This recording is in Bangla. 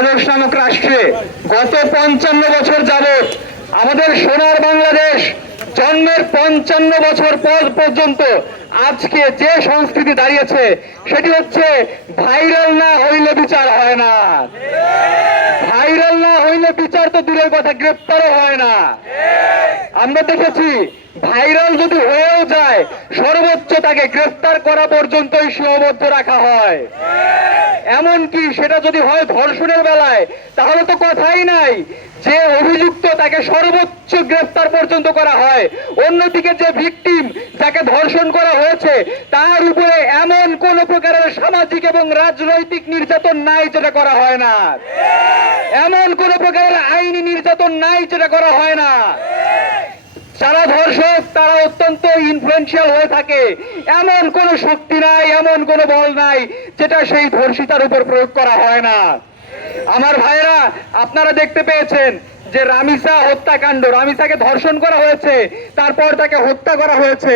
বাংলাদেশ নামক রাষ্ট্রে গত 55 বছর যাবৎ আমাদের সোনার বাংলাদেশ জন্মের 55 বছর পর পর্যন্ত আজকে যে সংস্কৃতি দাঁড়িয়েছে সেটি হচ্ছে ভাইরাল না হইলে বিচার হয় না। ভাইরাল না হইলে বিচার তো দূরের কথা, গ্রেপ্তারও হয় না। আমরা দেখেছি ভাইরাল যদি হয়েও যায় সর্বোচ্চ তাকে গ্রেফতার করা পর্যন্তই সীমাবদ্ধ রাখা হয়। এমনকি সেটা যদি হয় ধর্ষণের বেলায় তাহলে তো কথাই নাই, যে অভিযুক্ত তাকে সর্বোচ্চ গ্রেফতার পর্যন্ত করা হয়। অন্যদিকে যে ভিকটিম, যাকে ধর্ষণ করা হয়েছে, তার উপরে এমন কোন প্রকারের সামাজিক এবং রাজনৈতিক নির্যাতন নাই যেটা করা হয় না। এমন কোন প্রকারের আইনি নির্যাতন নাই যেটা করা হয় না। যারা ধর্ষক তারা অত্যন্ত ইনফ্লুয়েন্সিয়াল হয়ে থাকে, এমন কোন শক্তি নাই, এমন কোন বল নাই যেটা সেই ধর্ষিতার উপর প্রয়োগ করা হয় না। আমার ভাইরা, আপনারা দেখতে পেয়েছেন যে রামিসা হত্যাকাণ্ড, রামিসাকে ধর্ষণ করা হয়েছে, তারপর তাকে হত্যা করা হয়েছে।